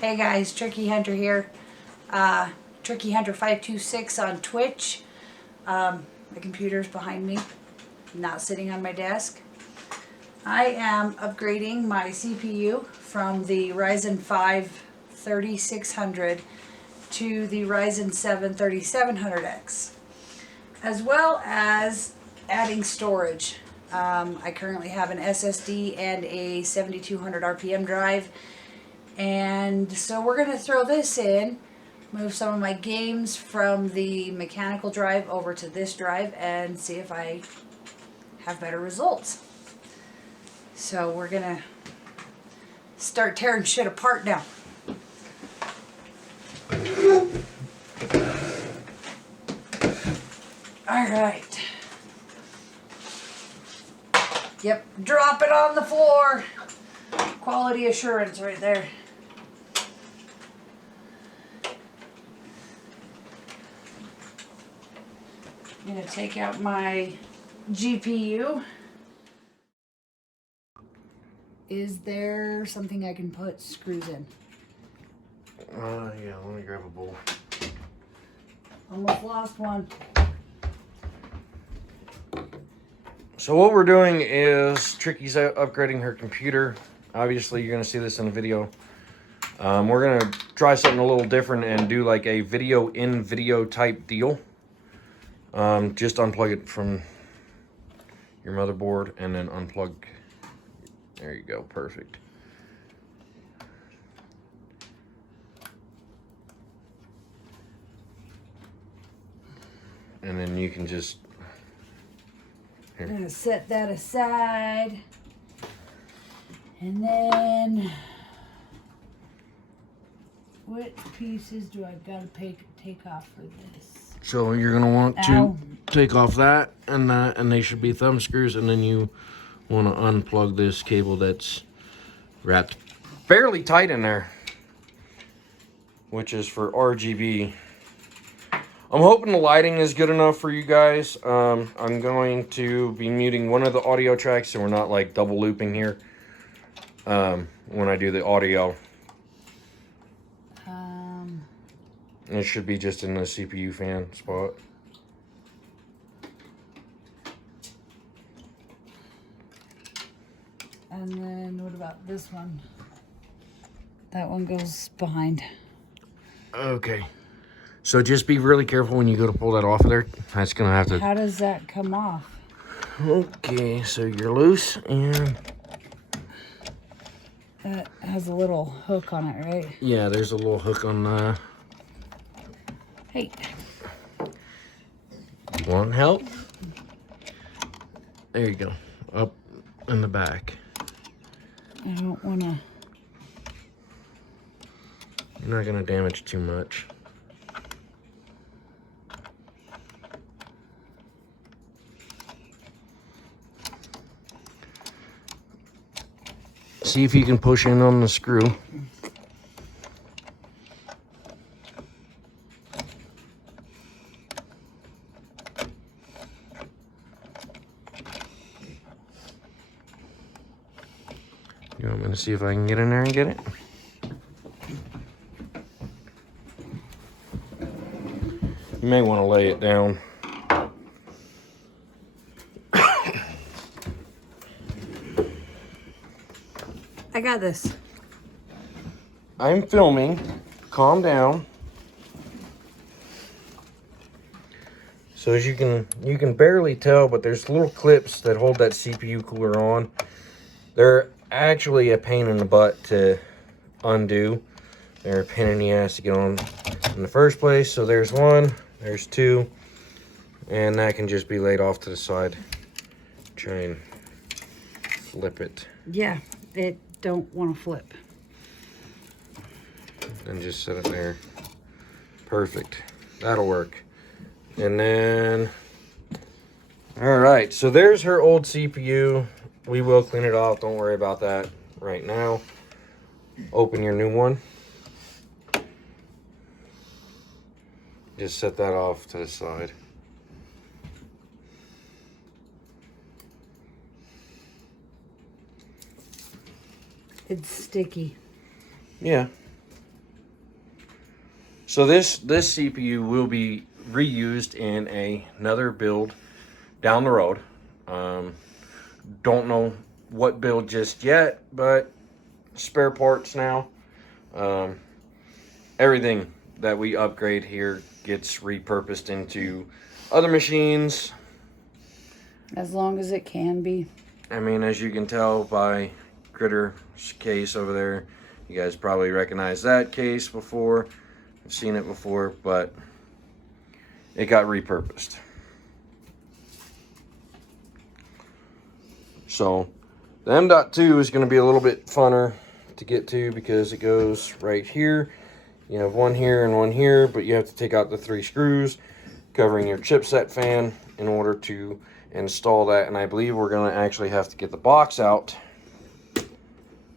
Hey guys, Trickyhunter here. Trickyhunter 526 on Twitch. My computer's behind me, not sitting on my desk. I am upgrading my CPU from the Ryzen 5 3600 to the Ryzen 7 3700X, as well as adding storage. I currently have an SSD and a 7200 RPM drive. And so we're going to throw this in, move some of my games from the mechanical drive over to this drive and see if I have better results. So we're going to start tearing shit apart now. Alright. Yep, drop it on the floor. Quality assurance right there. I'm going to take out my GPU. Is there something I can put screws in? Yeah, let me grab a bowl. Almost lost one. So what we're doing is Tricky's upgrading her computer. Obviously, you're going to see this in the video. We're going to try something a little different and do like a video in video type deal. Just unplug it from your motherboard and then unplug. There you go, perfect. And then you can just I'm going to set that aside. And then what pieces do I got to take off for this? So you're gonna want to take off that and they should be thumb screws, and then you want to unplug this cable that's wrapped fairly tight in there, which is for RGB. I'm hoping the lighting is good enough for you guys. I'm going to be muting one of the audio tracks so we're not like double looping here when I do the audio. It should be just in the CPU fan spot. And then what about this one? That one goes behind. Okay. So just be really careful when you go to pull that off of there. That's gonna have to... How does that come off? Okay, so you're loose and... That has a little hook on it, right? Yeah, there's a little hook on Hey. Want help? There you go. Up in the back. I don't want to... You're not gonna damage too much. See if you can push in on the screw. You want me to see if I can get in there and get it? You may want to lay it down. I got this. I'm filming. Calm down. So as you can barely tell, but there's little clips that hold that CPU cooler on. They're actually a pain in the butt to undo. They're a pain in the ass to get on in the first place. So there's one, there's two, and that can just be laid off to the side. Try and flip it. Yeah, it don't want to flip. And just set it there. Perfect. That'll work. And then, all right, so there's her old CPU. We will clean it off. Don't worry about that right now. Open your new one. Just set that off to the side. It's sticky. Yeah. So this CPU will be reused in another build down the road. Don't know what build just yet, but spare parts now. Everything that we upgrade here gets repurposed into other machines. As long as it can be. I mean, as you can tell by Critter's case over there, you guys probably recognize that case before. I've seen it before, but it got repurposed. So the M.2 is going to be a little bit funner to get to because it goes right here. You have one here and one here, but you have to take out the 3 screws covering your chipset fan in order to install that. And I believe we're going to actually have to get the box out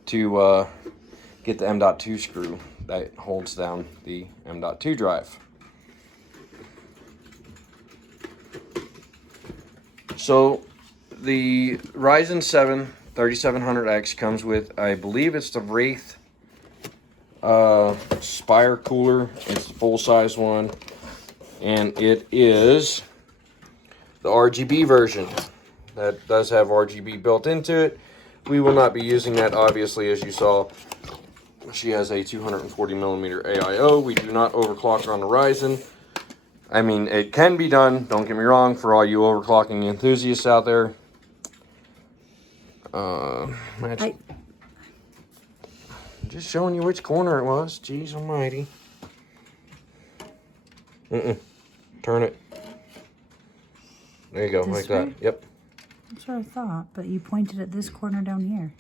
to get the M.2 screw that holds down the M.2 drive. So the Ryzen 7 3700X comes with, I believe it's the Wraith Spire cooler. It's the full-size one, and it is the RGB version. That does have RGB built into it. We will not be using that, obviously. As you saw, she has a 240 millimeter AIO. We do not overclock her on the Ryzen. I mean, it can be done, don't get me wrong, for all you overclocking enthusiasts out there. Just showing you which corner it was. Jeez almighty. Turn it. There you go, This like way? that. Yep. That's what I thought, but you pointed at this corner down here.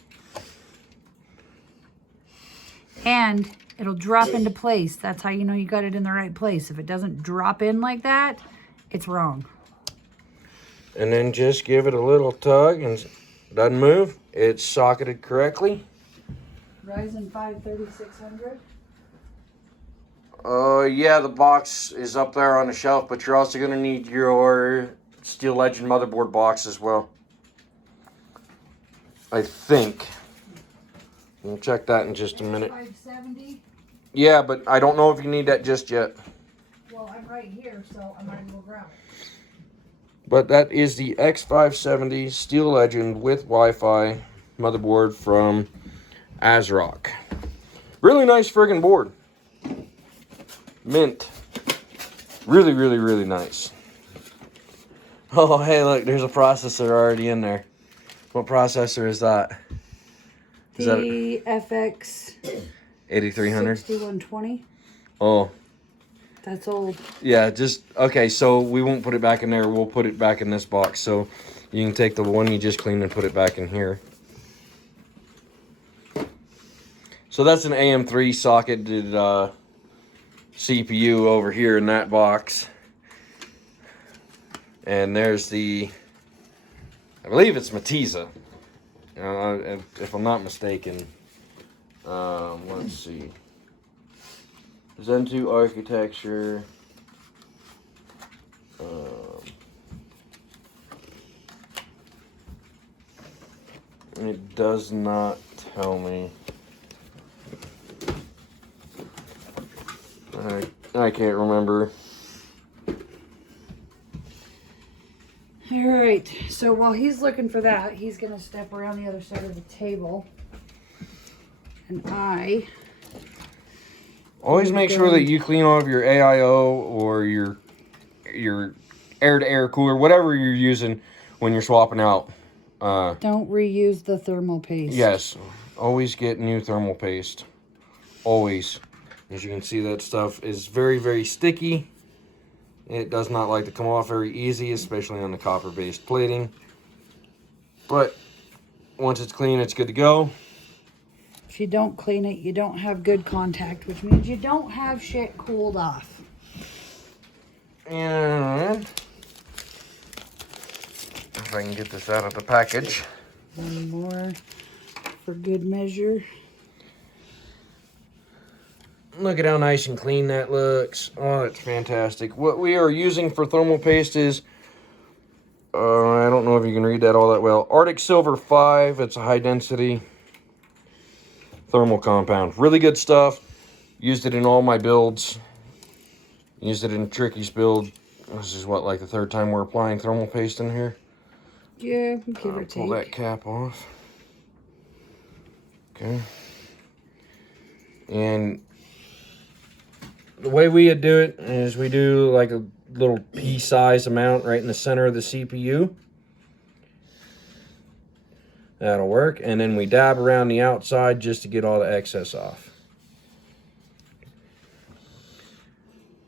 And it'll drop into place. That's how you know you got it in the right place. If it doesn't drop in like that, it's wrong. And then just give it a little tug and it doesn't move. It's socketed correctly. Ryzen 5 3600. Yeah, the box is up there on the shelf, but you're also going to need your Steel Legend motherboard box as well. I think. We'll check that in just a minute. 570. Yeah, but I don't know if you need that just yet. Well, I'm right here, so I might as well grab it. But that is the X570 Steel Legend with Wi-Fi motherboard from ASRock. Really nice friggin' board. Mint. Really, really, really nice. Oh, hey, look, there's a processor already in there. What processor is that? Is the FX 8300? 6120. Oh. That's old. Yeah, just, okay, so we won't put it back in there. We'll put it back in this box. So you can take the one you just cleaned and put it back in here. So that's an AM3 socketed CPU over here in that box. And there's the, I believe it's Matisa. If I'm not mistaken. Let's see. Zen 2 architecture. It does not tell me. I can't remember. All right, so while he's looking for that, he's gonna step around the other side of the table. And I always make sure that you clean off your AIO or your air-to-air cooler, whatever you're using when you're swapping out. Don't reuse the thermal paste. Yes, always get new thermal paste. Always. As you can see, that stuff is very, very sticky. It does not like to come off very easy, especially on the copper-based plating. But once it's clean, it's good to go. If you don't clean it, you don't have good contact, which means you don't have shit cooled off. And if I can get this out of the package. One more for good measure. Look at how nice and clean that looks. Oh, it's fantastic. What we are using for thermal paste is, I don't know if you can read that all that well. Arctic Silver 5. It's a high density thermal compound. Really good stuff. Used it in all my builds. Used it in Tricky's build. This is what, like the third time we're applying thermal paste in here. Yeah, give or take. Pull that cap off. Okay. And the way we would do it is we do like a little pea-sized amount right in the center of the CPU. That'll work. And then we dab around the outside just to get all the excess off.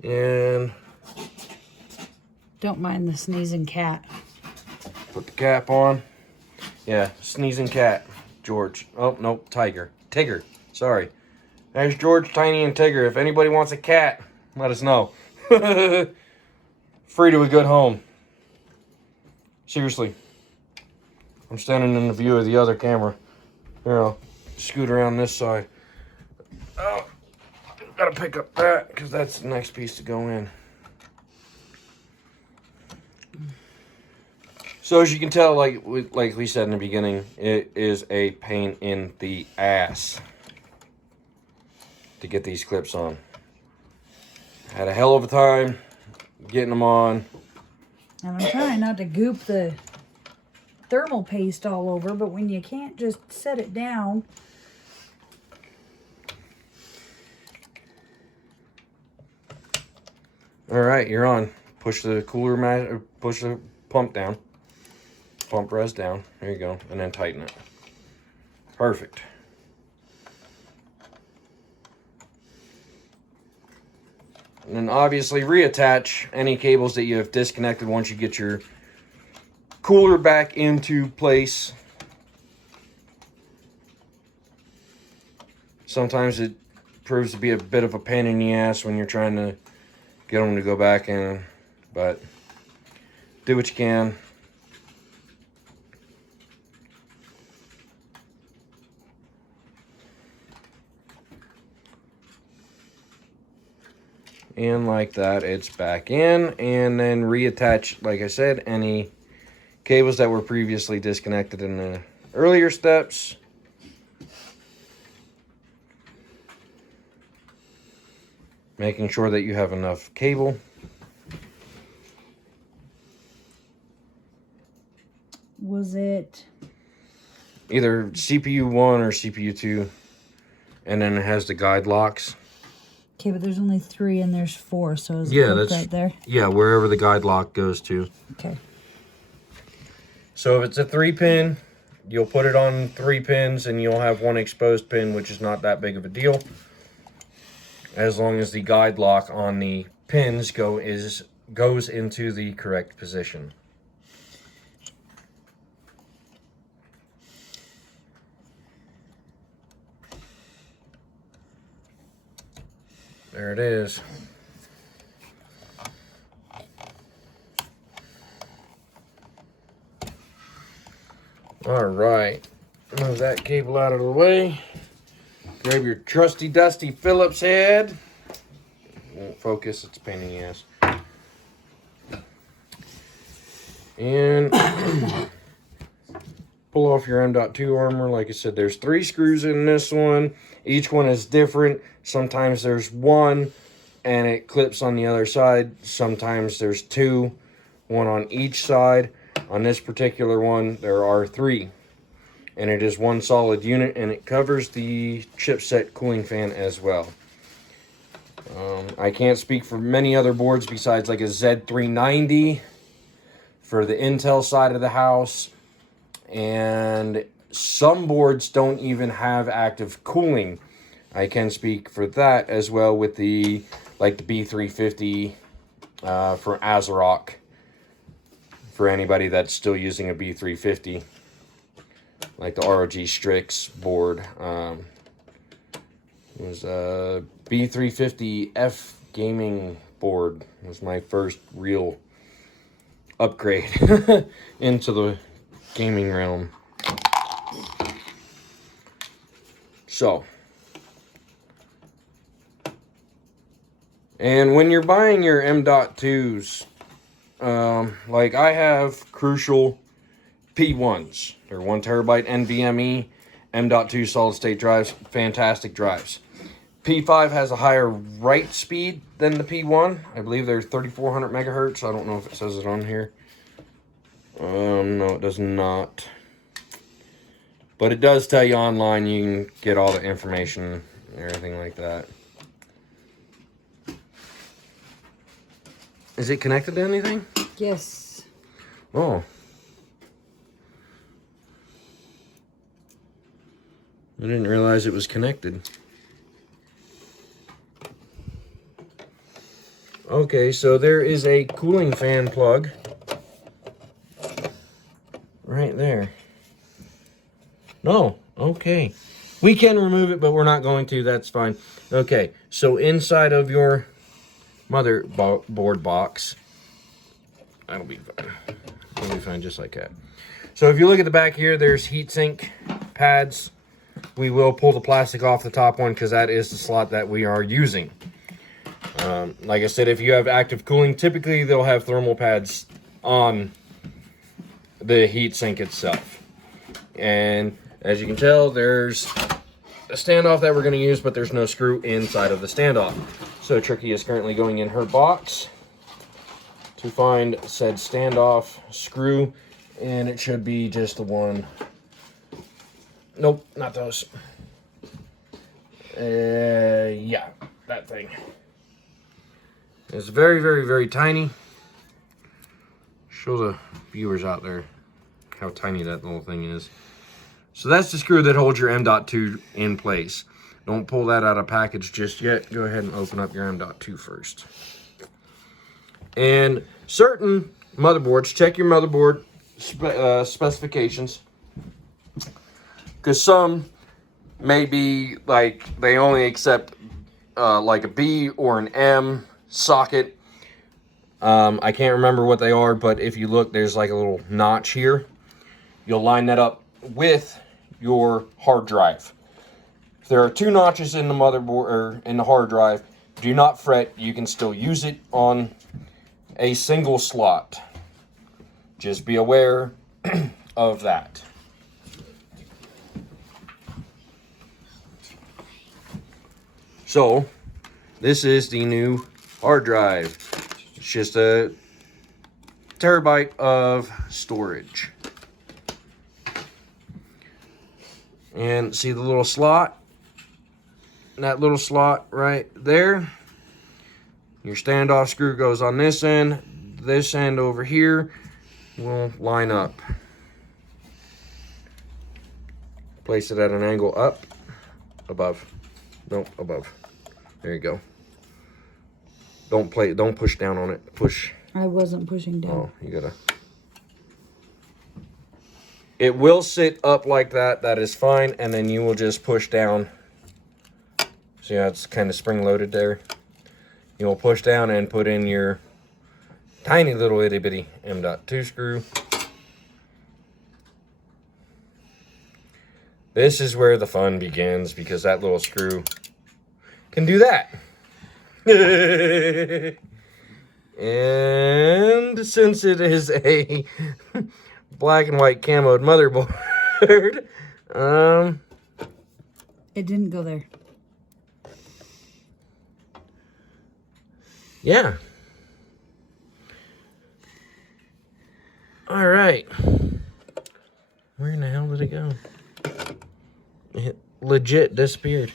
And don't mind the sneezing cat. Put the cap on. Yeah, sneezing cat. George. Oh, nope, Tiger. Tigger. Sorry. There's George, Tiny, and Tigger. If anybody wants a cat, let us know. Free to a good home. Seriously. I'm standing in the view of the other camera. Here, I'll scoot around this side. Oh, gotta pick up that, because that's the next piece to go in. So as you can tell, like we said in the beginning, it is a pain in the ass to get these clips on. Had a hell of a time getting them on. And I'm trying not to goop the thermal paste all over, but when you can't just set it down. All right, you're on. Push the cooler mat, or push the pump down. Pump res down. There you go. And then tighten it. Perfect. And then obviously reattach any cables that you have disconnected once you get your cooler back into place. Sometimes it proves to be a bit of a pain in the ass when you're trying to get them to go back in, but do what you can. And like that, it's back in. And then reattach, like I said, any cables that were previously disconnected in the earlier steps. Making sure that you have enough cable. Was it Either CPU 1 or CPU 2. And then it has the guide locks. okay? But there's only 3 and there's 4, so is Yeah, it that's right there? Yeah, wherever the guide lock goes to. Okay. So if it's a 3-pin, you'll put it on 3 pins and you'll have 1 exposed pin, which is not that big of a deal. As long as the guide lock on the pins goes into the correct position. There it is. All right, move that cable out of the way. Grab your trusty dusty Phillips head. Won't focus, it's a pain in the ass. And pull off your M.2 armor. Like I said, there's 3 screws in this one. Each one is different. Sometimes there's 1 and it clips on the other side. Sometimes there's 2, 1 on each side. On this particular one, there are 3. And it is 1 solid unit, and it covers the chipset cooling fan as well. I can't speak for many other boards besides like a Z390 for the Intel side of the house. And some boards don't even have active cooling. I can speak for that as well with the B350 for ASRock. For anybody that's still using a B350, like the ROG Strix board, it was a B350F gaming board. It was my first real upgrade into the gaming realm. So, and when you're buying your M.2s, like I have Crucial P1s. They're 1 terabyte NVMe, M.2 solid state drives, fantastic drives. P5 has a higher write speed than the P1. I believe they're 3400 megahertz. I don't know if it says it on here. No, it does not. But it does tell you online you can get all the information and everything like that. Is it connected to anything? Yes. Oh. I didn't realize it was connected. Okay, so there is a cooling fan plug right there. No, okay. We can remove it, but we're not going to. That's fine. Okay, so inside of your motherboard box, that'll be fine. That'll be fine just like that. So if you look at the back here, there's heatsink pads. We will pull the plastic off the top one because that is the slot that we are using. Like I said, if you have active cooling, typically they'll have thermal pads on the heatsink itself. And as you can tell, there's a standoff that we're going to use, but there's no screw inside of the standoff. So Tricky is currently going in her box to find said standoff screw, and it should be just the one. Nope, not those. Yeah, that thing. It's very, very, very tiny. Show the viewers out there how tiny that little thing is. So that's the screw that holds your M.2 in place. Don't pull that out of package just yet. Go ahead and open up your M.2 first. And certain motherboards, check your motherboard specifications. Because some may be like, they only accept like a B or an M socket. I can't remember what they are, but if you look, there's like a little notch here. You'll line that up with your hard drive. If there are two notches in the motherboard or in the hard drive, do not fret. You can still use it on a single slot. Just be aware of that. So, this is the new hard drive. It's just a terabyte of storage. And see the little slot? That little slot right there. Your standoff screw goes on this end. This end over here will line up. Place it at an angle up, above. Nope, above. There you go. Don't push down on it. Push. I wasn't pushing down. Oh, you gotta. It will sit up like that. That is fine. And then you will just push down. See how it's kind of spring-loaded there? You will push down and put in your tiny little itty-bitty M.2 screw. This is where the fun begins because that little screw can do that. And since it is a black and white camoed motherboard, it didn't go there. Yeah. All right. Where in the hell did it go? It legit disappeared.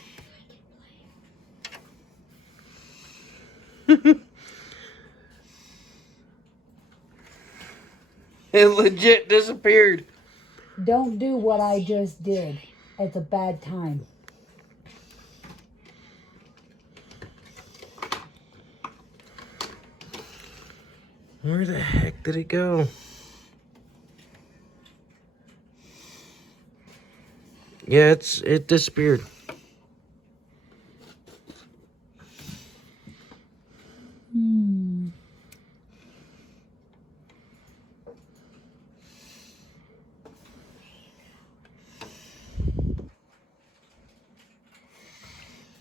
It legit disappeared. Don't do what I just did. It's a bad time. Where the heck did it go? Yeah, it disappeared.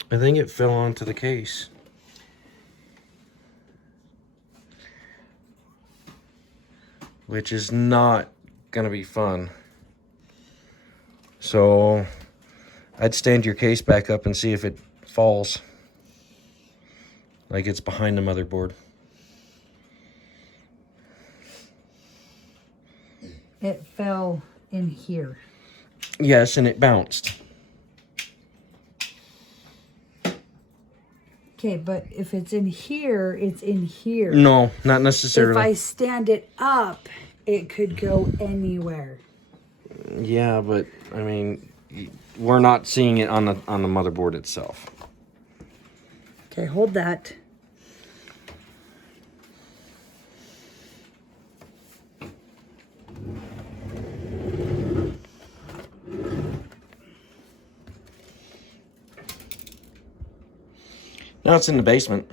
I think it fell onto the case. Which is not gonna be fun. So I'd stand your case back up and see if it falls. Like it's behind the motherboard. It fell in here. Yes, and it bounced. Okay, but if it's in here, it's in here. No, not necessarily. If I stand it up, it could go anywhere. Yeah, but I mean, we're not seeing it on the motherboard itself. Okay, hold that. Now it's in the basement.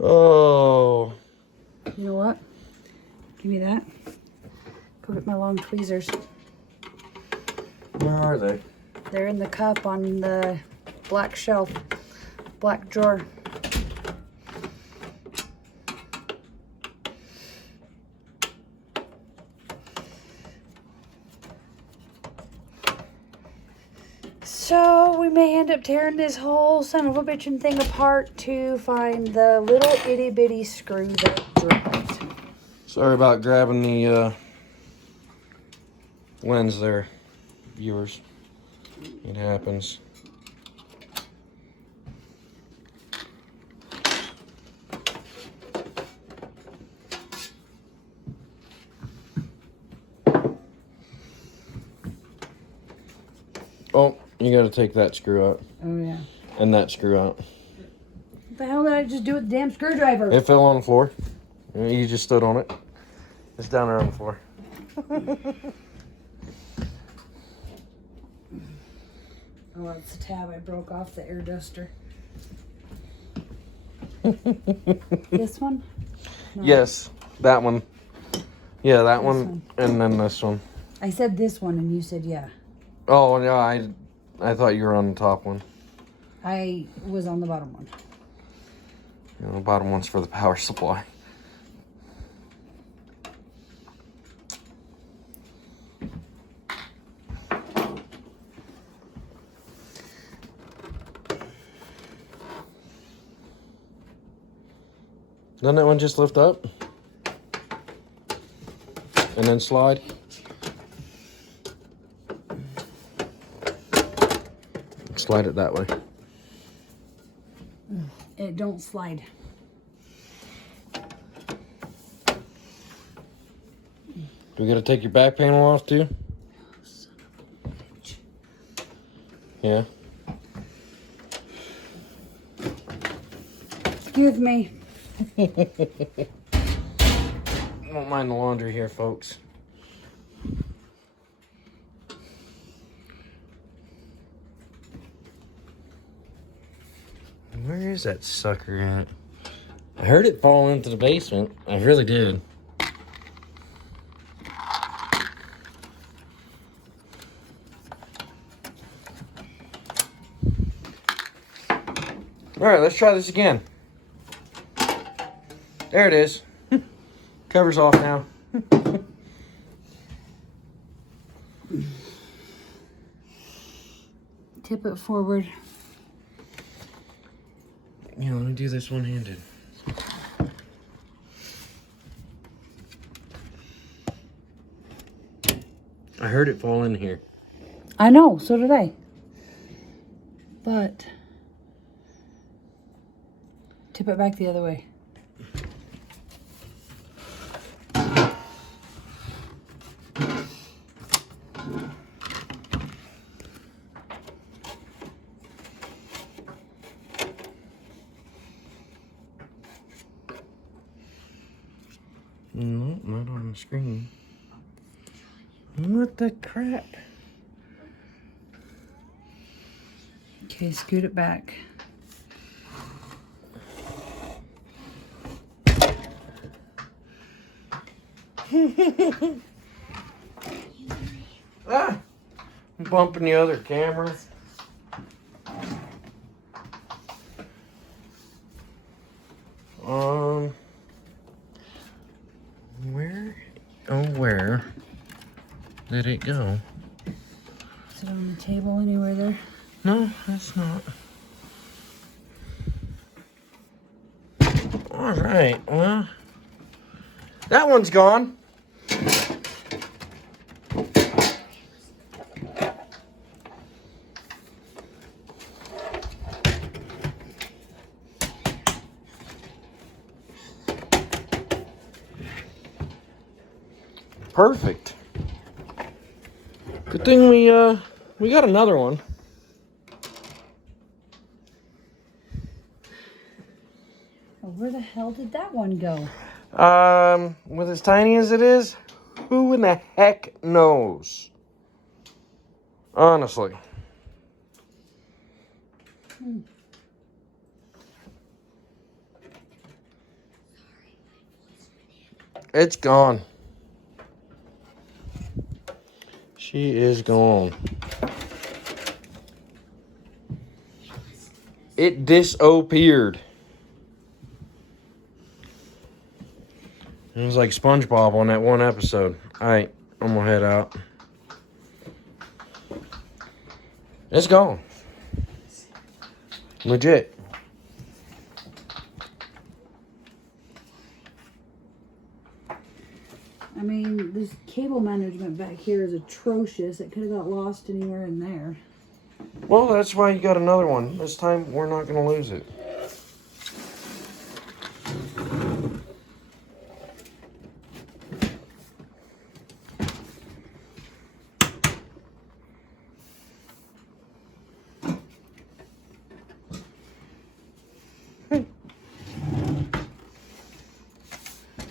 Oh. You know what? Give me that. Go get my long tweezers. Where are they? They're in the cup on the black shelf, black drawer. So we may end up tearing this whole son of a bitchin' thing apart to find the little itty bitty screw that dropped. Sorry about grabbing the lens there, viewers. It happens. Oh, you gotta take that screw out. Oh yeah. And that screw out. What the hell did I just do with the damn screwdriver? It fell on the floor. You just stood on it. It's down there on the floor. Oh, that's the tab I broke off the air duster. This one? No. Yes, that one. Yeah, that This one, one. and then this one. I said this one and you said yeah. Oh, yeah, I thought you were on the top one. I was on the bottom one. You know, the bottom one's for the power supply. Doesn't that one just lift up? And then slide? Slide it that way. It don't slide. Do we gotta take your back panel off too? Son of a bitch. Yeah. Excuse me. Won't mind the laundry here, folks. Where is that sucker at? I heard it fall into the basement. I really did. All right, let's try this again. There it is. Cover's off now. Tip it forward. Yeah, let me do this one-handed. I heard it fall in here. I know, so did I. But tip it back the other way. No, not on the screen. What the crap? Okay, scoot it back. Ah! I'm bumping the other camera. Oh, where did it go? Is it on the table anywhere there? No, it's not. All right, well, that one's gone. Perfect. Good thing we got another one. Oh, where the hell did that one go? With as tiny as it is, who in the heck knows? Honestly. It's gone. She is gone. It disappeared. It was like SpongeBob on that one episode. Alright, I'm gonna head out. It's gone. Legit. I mean, this cable management back here is atrocious. It could have got lost anywhere in there. Well, that's why you got another one. This time, we're not gonna lose it.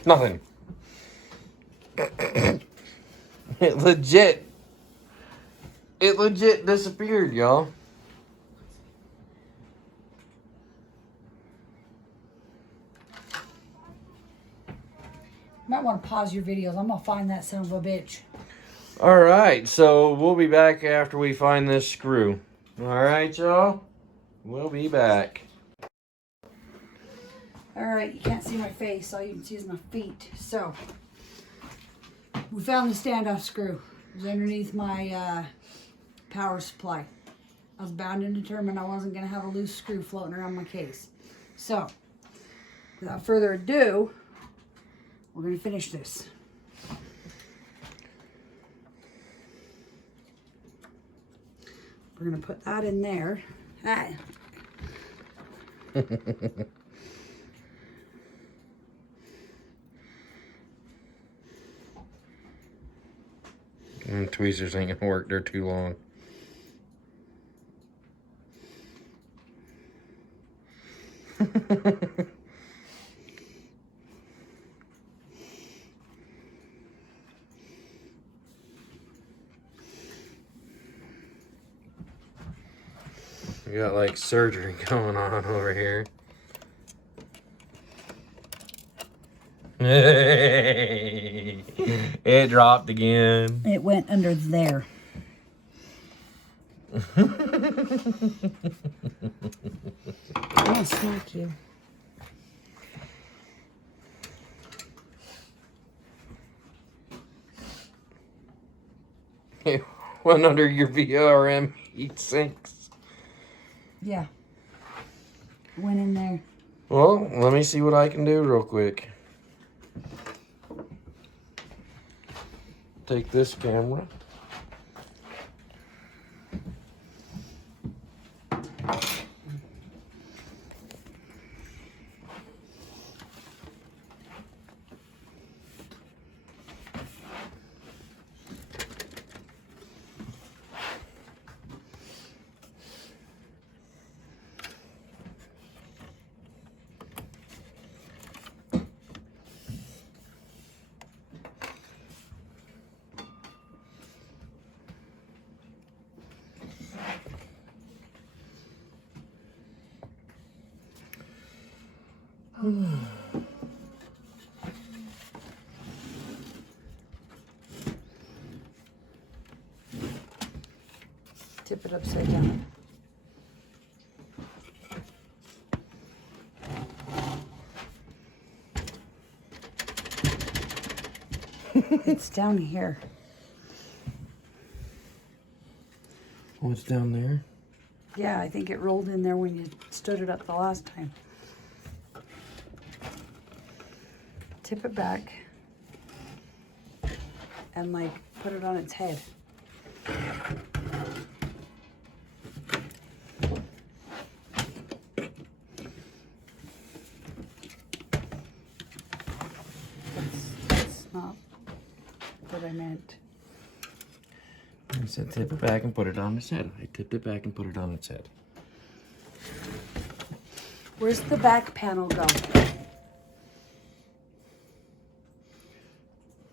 Nothing. It legit disappeared, y'all. Might want to pause your videos. I'm gonna find that son of a bitch. Alright, so we'll be back after we find this screw. Alright, y'all? We'll be back. Alright, you can't see my face. All you can see is my feet. So, we found the standoff screw. It was underneath my power supply. I was bound and determined I wasn't going to have a loose screw floating around my case. So, without further ado, we're going to finish this. We're going to put that in there. Ah. Tweezers ain't gonna work, they're too long. We got like surgery going on over here. It dropped again. It went under there. I'll smack you. It went under your VRM heat sinks. Yeah. Went in there. Well, let me see what I can do real quick. Take this camera. Tip it upside down. It's down here. Oh, it's down there? Yeah, I think it rolled in there when you stood it up the last time. Tip it back and like put it on its head. That's not what I meant. I said tip it back and put it on its head. I tipped it back and put it on its head. Where's the back panel go?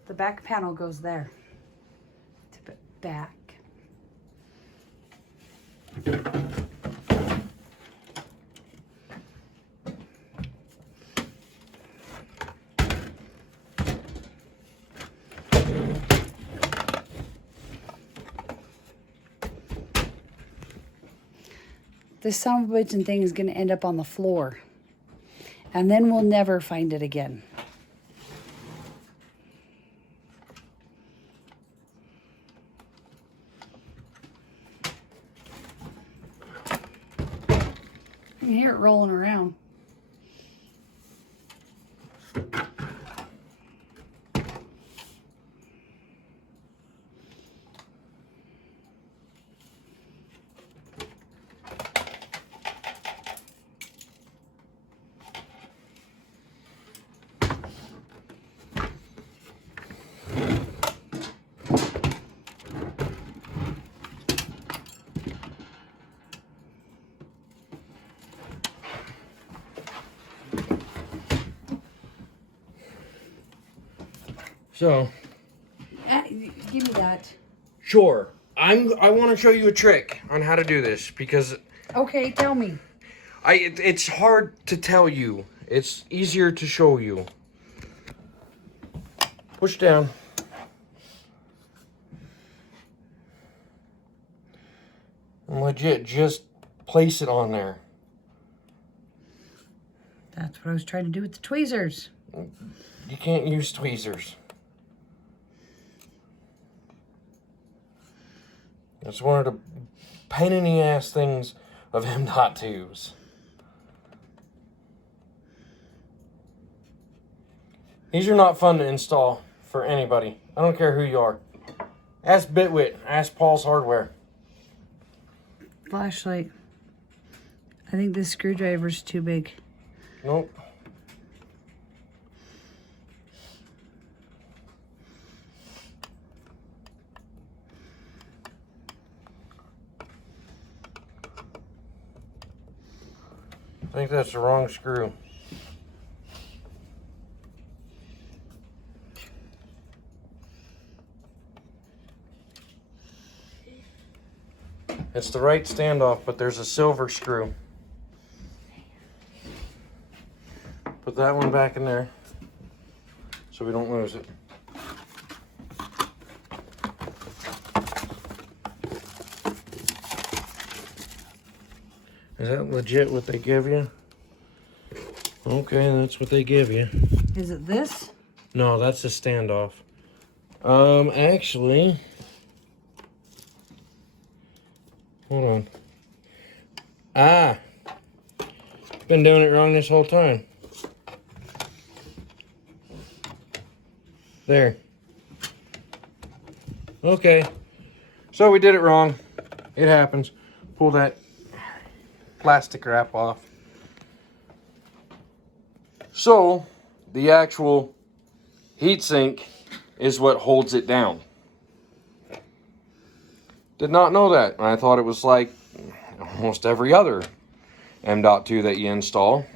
The back panel goes there. Tip it back. This son of a bitchin' thing is going to end up on the floor. And then we'll never find it again. You can hear it rolling around. So, Give me that. sure. I want to show you a trick on how to do this because Okay, tell me. it's hard to tell you. It's easier to show you. Push down. And legit, just place it on there. That's what I was trying to do with the tweezers. You can't use tweezers. It's one of the pain in the ass things of M.2s. These are not fun to install for anybody. I don't care who you are. Ask Bitwit. Ask Paul's Hardware. Flashlight. I think this screwdriver's too big. Nope. I think that's the wrong screw. It's the right standoff, but there's a silver screw. Put that one back in there so we don't lose it. Is that legit what they give you? Okay, that's what they give you. Is it this? No, that's a standoff. Actually, hold on. Ah, been doing it wrong this whole time. There. Okay, so we did it wrong. It happens. Pull that plastic wrap off. So, the actual heatsink is what holds it down. Did not know that. I thought it was like almost every other M.2 that you install.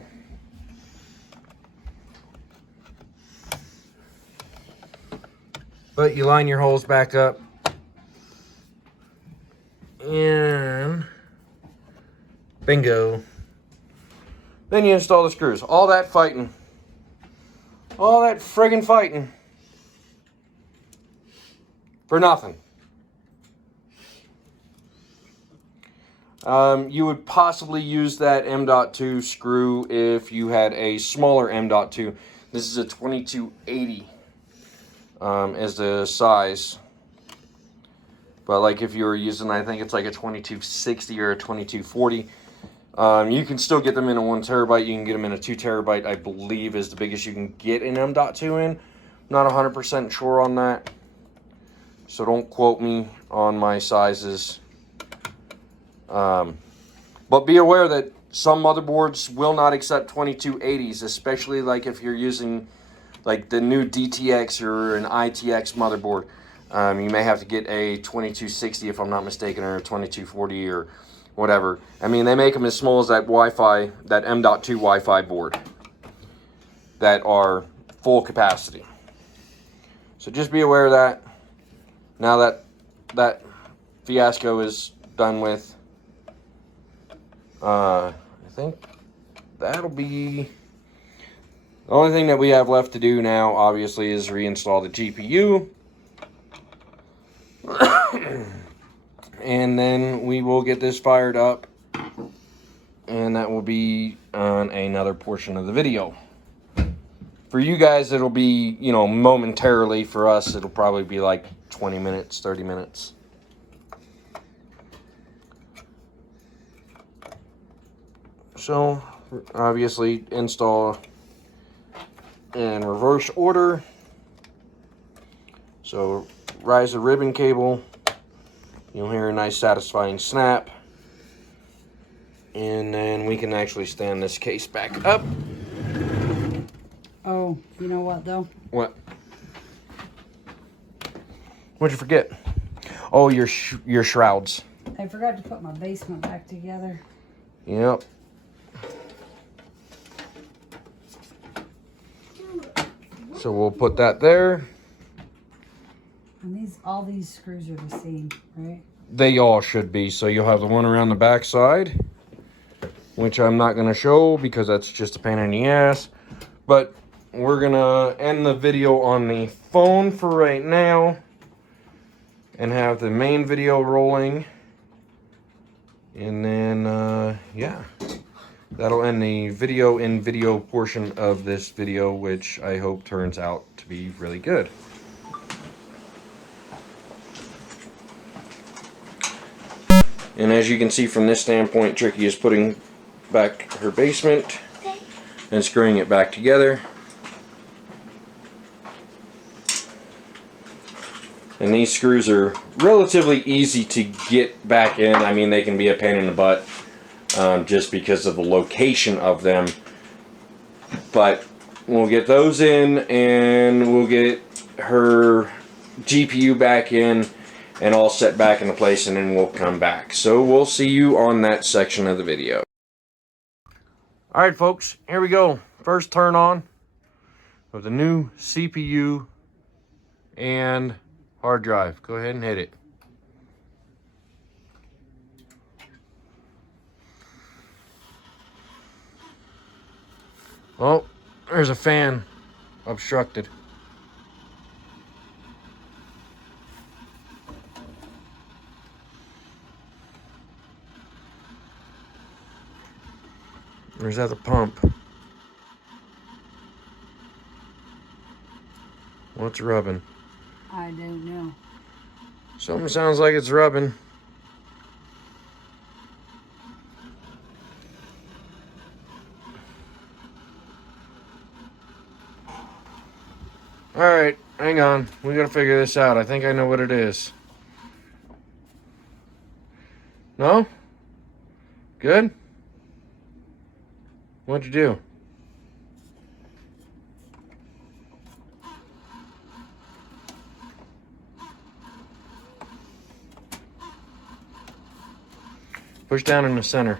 But you line your holes back up. And bingo. Then you install the screws. All that fighting. All that friggin' fighting. For nothing. You would possibly use that M.2 screw if you had a smaller M.2. This is a 2280. is the size. But like if you were using, I think it's like a 2260 or a 2240, you can still get them in a 1 terabyte. You can get them in a 2 terabyte, I believe, is the biggest you can get an M.2 in. Not 100% sure on that, so don't quote me on my sizes. But be aware that some motherboards will not accept 2280s, especially like if you're using like the new DTX or an ITX motherboard. You may have to get a 2260 if I'm not mistaken, or a 2240 or whatever. I mean, they make them as small as that Wi-Fi, that M.2 Wi-Fi board that are full capacity. So just be aware of that. Now that that fiasco is done with, I think that'll be the only thing that we have left to do now, obviously, is reinstall the GPU. And then we will get this fired up, and that will be on another portion of the video. For you guys, it'll be, you know, momentarily. For us, it'll probably be like 20 minutes, 30 minutes. So, obviously, install in reverse order. So, rise the ribbon cable. You'll hear a nice satisfying snap. And then we can actually stand this case back up. Oh, you know what though? What? What'd you forget? Oh, your shrouds. I forgot to put my basement back together. Yep. So we'll put that there. And all these screws are the same, right? They all should be. So you'll have the one around the back side, which I'm not going to show because that's just a pain in the ass. But we're going to end the video on the phone for right now and have the main video rolling. And then, yeah, that'll end the video portion of this video, which I hope turns out to be really good. And as you can see from this standpoint, Tricky is putting back her basement and screwing it back together. And these screws are relatively easy to get back in. I mean, they can be a pain in the butt just because of the location of them. But we'll get those in, and we'll get her GPU back in and all set back into place, and then we'll come back. So we'll see you on that section of the video. Alright folks, here we go. First turn on of the new CPU and hard drive. Go ahead and hit it. Oh, there's a fan obstructed. Or is that the pump? What's rubbing? I don't know. Something sounds like it's rubbing. Alright, hang on. We gotta figure this out. I think I know what it is. No? Good? What'd you do? Push down in the center.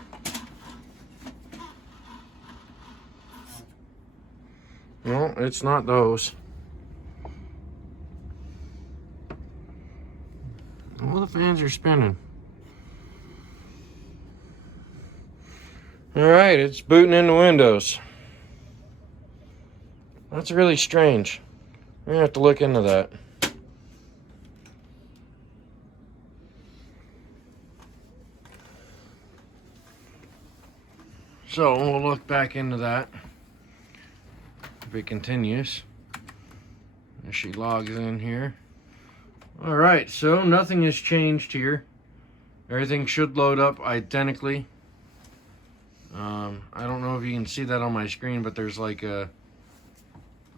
No, it's not those. All the fans are spinning. Alright, it's booting into Windows. That's really strange. We're gonna have to look into that. So we'll look back into that if it continues. And she logs in here. All right, so nothing has changed here. Everything should load up identically. I don't know if you can see that on my screen, but there's like a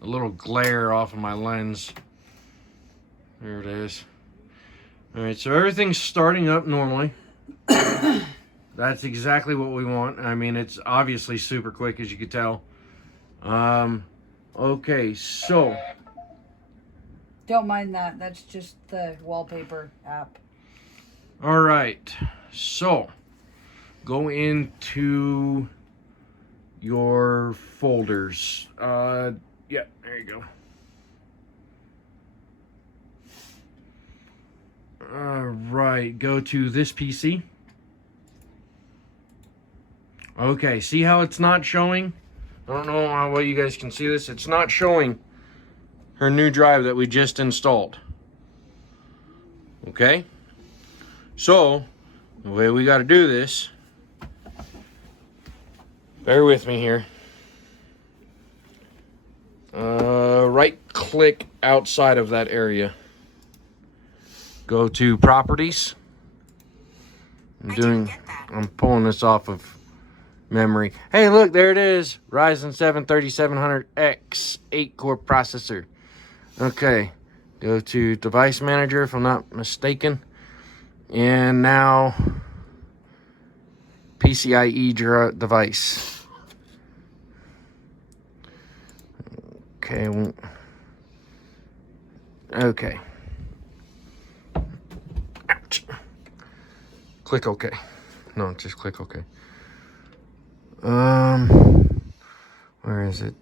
little glare off of my lens. There it is. All right, so everything's starting up normally. That's exactly what we want. I mean, it's obviously super quick, as you can tell. Okay, so. Don't mind that. That's just the wallpaper app. All right, so go into your folders. Yeah, there you go. All right, go to this PC. Okay, see how it's not showing? I don't know how well you guys can see this. It's not showing her new drive that we just installed. Okay? So, the way we got to do this, bear with me here. Right click outside of that area. Go to properties. I'm pulling this off of memory. Hey, look, there it is. Ryzen 7 3700X 8-core processor. Okay, go to device manager if I'm not mistaken. And now PCIe device. Okay. Okay. Ouch. Click OK. No, just click OK. Where is it?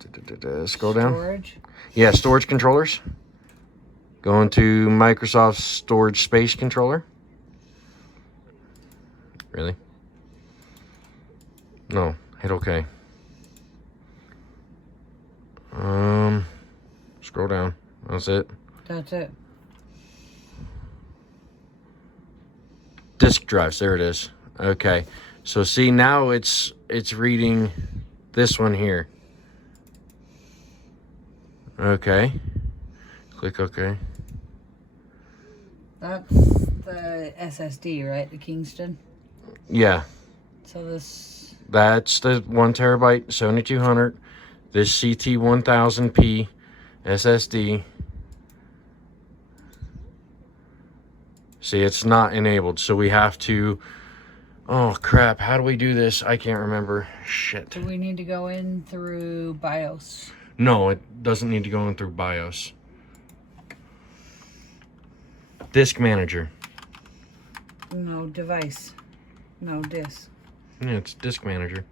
Scroll down. Storage? Yeah, storage controllers. Go into Microsoft Storage Space Controller. Really? No, hit OK. Scroll down. That's it. That's it. Disk drives, there it is. Okay. So see, now it's reading this one here. Okay. Click OK. That's the SSD, right? The Kingston. Yeah. So this. That's the 1 terabyte 7200. This CT1000P SSD. See, it's not enabled, so we have to. Oh crap! How do we do this? I can't remember. Shit. Do we need to go in through BIOS? No, it doesn't need to go in through BIOS. Disk manager. No, device. No, disk. Yeah, it's disk manager.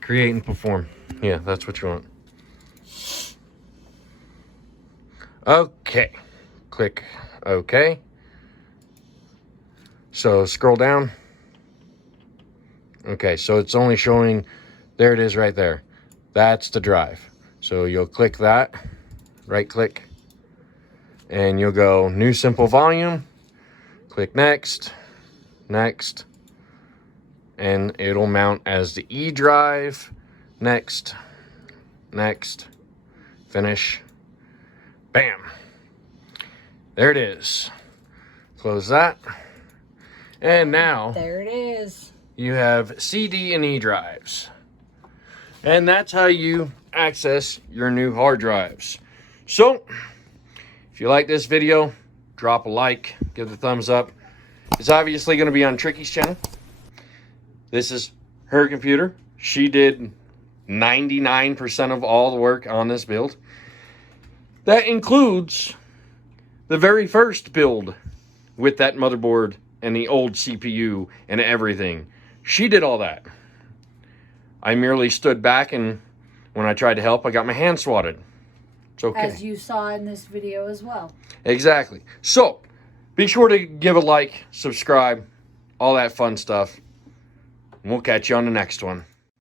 Create and perform. Yeah, that's what you want. Okay. Click OK. So scroll down. Okay, so it's only showing, there it is right there. That's the drive. So you'll click that, right click, and you'll go new simple volume, click next, next, and it'll mount as the E drive, next, next, finish, bam. There it is. Close that. And now there it is. You have CD and E drives. And that's how you access your new hard drives. So, if you like this video, drop a like, give the thumbs up. It's obviously going to be on Tricky's channel. This is her computer. She did 99% of all the work on this build. That includes the very first build with that motherboard and the old CPU and everything. She did all that. I merely stood back, and when I tried to help, I got my hand swatted. It's okay. As you saw in this video as well. Exactly. So, be sure to give a like, subscribe, all that fun stuff. And we'll catch you on the next one.